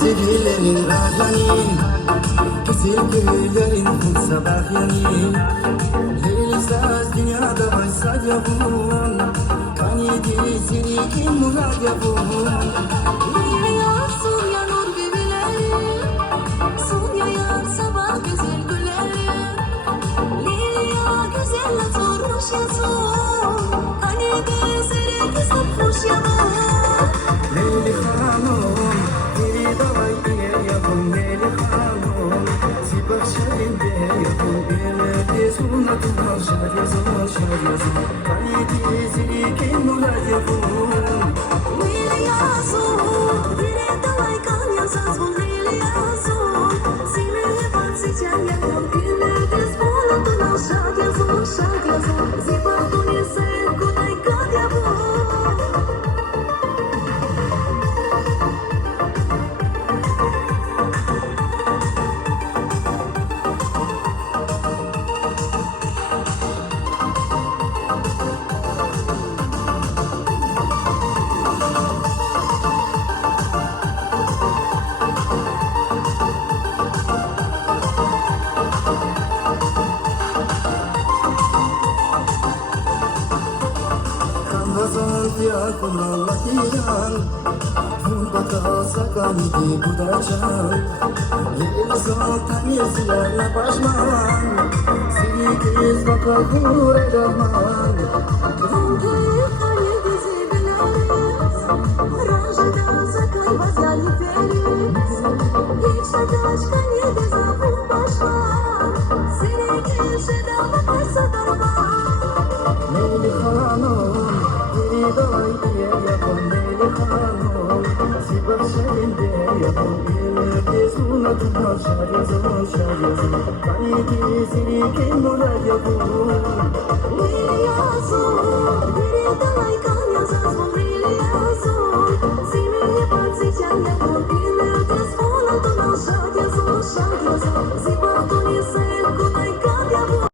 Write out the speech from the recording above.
sevgilerin rahanin güzel güllerin sabah yani Leylizaz dünyada varsa yavun kan yedi seni kim murad yavun Leyla Suriye nur gibileri Suriye'ye sabah güzel gülleri Leyla güzel oturmuş yatır Hani de seni kızıp hoş yavun Leyli hanım diri davay diye yavun Leyli hanım sibah şerinde yavun Birlerde sunatın var şer yazın kan yedi seni kim murad yavun Leyla Sur Dile davay kan yazasın Leyla Sur Seni hep atacağım yavun Birlerde sunatın var şer yazın Zibah dünya sen kuday kan yavun Ya kulalla diyan Hun baka sakani di budacan Leyla sultan yesilerle başman Seni kız baka kure rahman Renge kare dizi bileriz Rajda sakay vaziyali feriz İçte taşkan yedi zavun başvan Seni girşe dava paysa darban Leyli hanım diri davay diye yapın Leyli hanım sibah şerinde yapın İleride sunatın var şer yazın Kan yedi seni kim murad yapın Leyla Sur